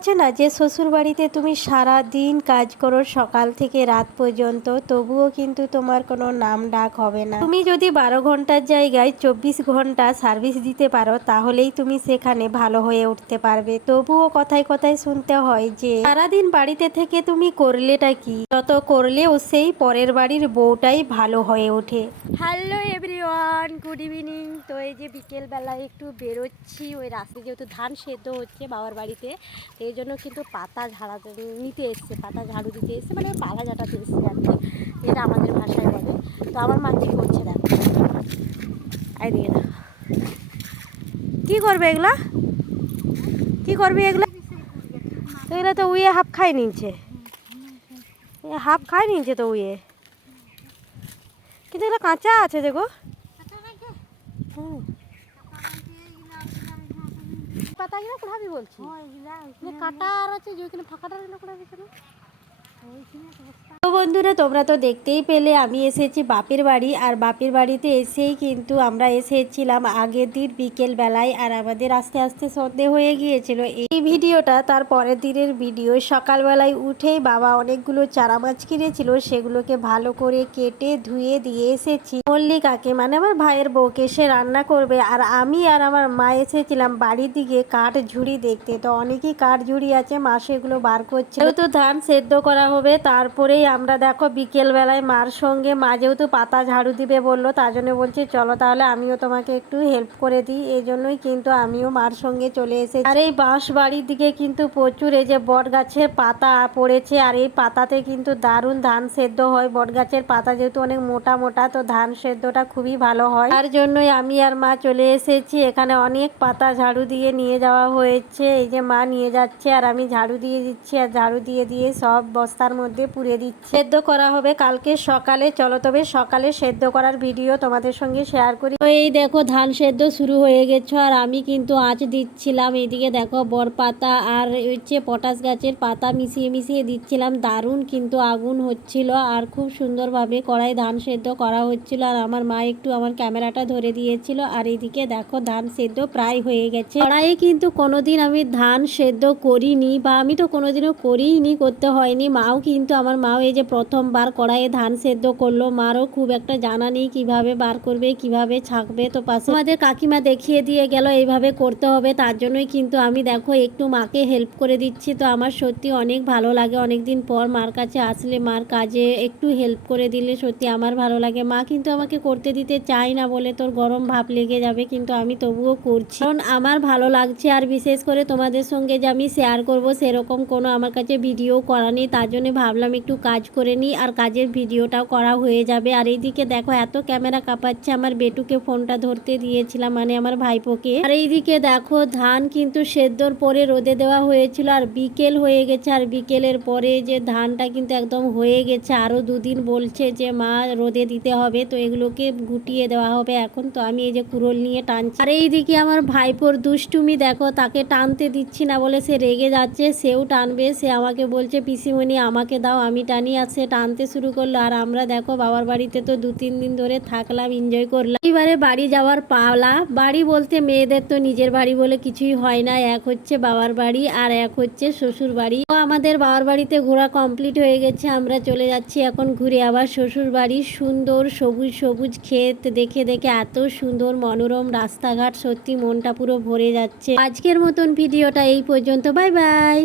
আছে না যে শ্বশুর বাড়িতে তুমি সারা দিন কাজ করো সকাল থেকে রাত পর্যন্ত, তবুও কিন্তু তোমার কোনো নাম ডাক হবে না। তুমি যদি 12 ঘন্টার জায়গায় 24 ঘন্টা সার্ভিস দিতে পারো তাহলেই তুমি সেখানে ভালো হয়ে উঠতে পারবে। তবুও কথায় কথায় শুনতে হয় যে সারাদিন বাড়িতে থেকে তুমি করলেটা কি, যত করলেও সেই পরের বাড়ির বউটাই ভালো হয়ে ওঠে। Hello everyone, good evening. তো এই যে বিকেলবেলায় একটু বেরোচ্ছি, ওই রাস্তায় যেহেতু ধান সেদ্ধ হচ্ছে বাবার বাড়িতে, তো এই জন্য কিন্তু পাতা নিতে এসছে, পাতা ঝাড়ু দিতে এসছে, মানে পালা ঝাঁটাতে এসছে আর কি, এটা আমাদের ভাষায় বলে। তো আমার মা কী করছে দেখো, এইদিকে দেখো কী করবে এগুলা, কী করবে এগুলা? এগুলো তো উইয়ে হাফ খাই নিচ্ছে, হাফ খাই নিচ্ছে তো উইয়ে, কিন্তু এগুলো কাঁচা আছে দেখো। পাতাগুলো কুড়াবি বলছি, কাটা আর আছে যেখানে ফাঁকাটা কুড়াবি কেন? তো বন্ধুরা, তোমরা তো দেখতেই পেলে আমি এসেছি বাপের বাড়ি, আর বাপের বাড়িতে এসেই কিন্তু আমরা এসেছিলাম আগের দিন বিকেল বেলায়, আর আমাদের আস্তে আস্তে সন্ধে হয়ে গিয়েছিল। এই ভিডিওটা তার পরের দিনের ভিডিও। সকালবেলায় উঠেই বাবা অনেকগুলো চারা মাছ কিনেছিল, সেগুলোকে ভালো করে কেটে ধুয়ে দিয়ে এসেছি মল্লিকাকে, মানে আমার ভাইয়ের বউকে, সে রান্না করবে। আর আমি আর আমার মা এসেছিলাম বাড়ির দিকে কাঠ ঝুড়ি দেখতে। তো অনেকই কাঠ ঝুড়ি আছে, মা সেগুলো বার করছে, যেহেতু ধান সেদ্ধ করা হবে। তারপরেই আমরা দেখো বিকেলবেলায় মার সঙ্গে, মা যেহেতু পাতা ঝাড়ু দিবে বললো, তার জন্য বলছি চলো তাহলে আমিও তোমাকে একটু হেল্প করে দিই। এই জন্যই কিন্তু আমিও মার সঙ্গে চলে এসেছি। আর এই বাঁশ বাড়ির দিকে কিন্তু প্রচুর এই যে বট গাছের পাতা পড়েছে, আর এই পাতাতে কিন্তু দারুণ ধান সেদ্ধ হয়। বট গাছের পাতা যেহেতু অনেক মোটা মোটা, তো ধান সেদ্ধটা খুবই ভালো হয়। তার জন্যই আমি আর মা চলে এসেছি। এখানে অনেক পাতা ঝাড়ু দিয়ে নিয়ে যাওয়া হয়েছে, এই যে মা নিয়ে যাচ্ছে আর আমি ঝাড়ু দিয়ে দিচ্ছি, আর ঝাড়ু দিয়ে দিয়ে সব বস্তার মধ্যে পুড়ে দিচ্ছি। সেদ্ধ করা হবে কালকে সকালে। চলো তবে সকালে সেদ্ধ করার ভিডিও তোমাদের সঙ্গে শেয়ার করি। তো এই দেখো ধান সেদ্ধ শুরু হয়ে গেছে, আর আমি কিন্তু আঁচ দিচ্ছিলাম। এইদিকে দেখো বর পাতা আর হচ্ছে পটাশ গাছের পাতা মিশিয়ে মিশিয়ে দিচ্ছিলাম। দারুণ কিন্তু আগুন হচ্ছিল, আর খুব সুন্দরভাবে কড়াই ধান সেদ্ধ করা হচ্ছিল। আর আমার মা একটু আমার ক্যামেরাটা ধরে দিয়েছিল। আর এইদিকে দেখো ধান সেদ্ধ প্রায় হয়ে গেছে। কড়াইয়ে কিন্তু কোনোদিন আমি ধান সেদ্ধ করিনি, বা আমি তো কোনোদিনও করিনি, করতে হয়নি। মাও কিন্তু আমার মাও এই যে প্রথমবার কড়াইয়ে ধান সেদ্ধ করলো, মারও খুব একটা জানা নেই কিভাবে বার করবে, কিভাবে ছাঁকবে। তো পাশে আমাদের কাকিমা দেখিয়ে দিয়ে গেল এইভাবে করতে হবে, তার জন্যই কিন্তু আমি দেখো একটু মাকে হেল্প করে দিচ্ছি। তো আমার সত্যি অনেক ভালো লাগে, অনেকদিন পর মার কাছে আসলে মার কাজে একটু হেল্প করে দিলে সত্যি আমার ভালো লাগে। মা কিন্তু আমাকে করতে দিতে চায় না, বলে তোর গরম ভাব লেগে যাবে, কিন্তু আমি তবুও করছি কারণ আমার ভালো লাগছে। আর বিশেষ করে তোমাদের সঙ্গে যে আমি শেয়ার করব সেরকম কোনো আমার কাছে ভিডিও করা নেই, তার জন্য ভাবলাম একটু কাজ করে নিই, আর কাজের ভিডিওটাও করা হয়ে যাবে। আর এইদিকে দেখো এত ক্যামেরা কাঁপাচ্ছে, আমার বেটুকে ফোনটা ধরতে দিয়েছিলাম, মানে আমার ভাইপোকে। আর এইদিকে দেখো ধান কিন্তু সেদ্ধর পরে রোদে দেওয়া হয়েছিল, আর বিকেল হয়ে গেছে, আর বিকেলের পরে যে ধানটা কিন্তু একদম হয়ে গেছে। আরও দুদিন বলছে যে মা রোদে দিতে হবে, তো এগুলোকে গুটিয়ে দেওয়া হবে এখন। তো আমি এই যে কুড়োল নিয়ে টানছি, আর এইদিকে আমার ভাইপোর দুষ্টুমি দেখো, তাকে টানতে দিচ্ছি না বলে সে রেগে যাচ্ছে, সেও টানবে। সে আমাকে বলছে পিসিমণি আমাকে দাও, আমি টানি, আর সে টানতে শুরু করলো। আর আমরা দেখো বাবার বাড়িতে তো 2-3 দিন ধরে থাকলাম, এনজয় করলাম। এবারে বাড়ি যাওয়ার পালা। বাড়ি বলতে মেয়েদের তো নিজের বাড়ি বলে কিছুই হয় না, এক হচ্ছে বাবার বাড়ি আর এক হচ্ছে শ্বশুর বাড়ি। তো আমাদের বাবার বাড়িতে ঘোরা কমপ্লিট হয়ে গেছে, আমরা চলে যাচ্ছি এখন ঘুরে আবার শ্বশুর বাড়ি। সুন্দর সবুজ সবুজ ক্ষেত দেখে দেখে, এত সুন্দর মনোরম রাস্তাঘাট, সত্যি মনটা পুরো ভরে যাচ্ছে। আজকের মতন ভিডিওটা এই পর্যন্ত, বাই বাই।